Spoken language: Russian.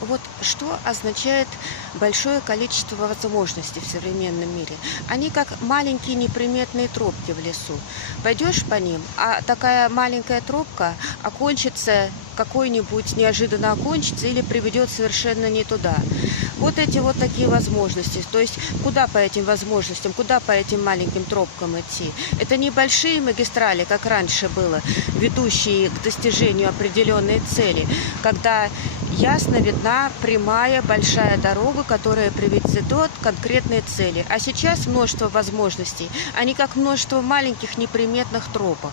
Вот что означает большое количество возможностей в современном мире? Они как маленькие неприметные тропки в лесу. Пойдешь по ним, а такая маленькая тропка окончится какой-нибудь неожиданно окончится или приведет совершенно не туда. Вот эти вот такие возможности. То есть куда по этим возможностям, куда по этим маленьким тропкам идти? Это небольшие магистрали, как раньше было, ведущие к достижению определенной цели, когда ясно видна прямая большая дорога, которая приведет к конкретной цели. А сейчас множество возможностей, они как множество маленьких неприметных тропок.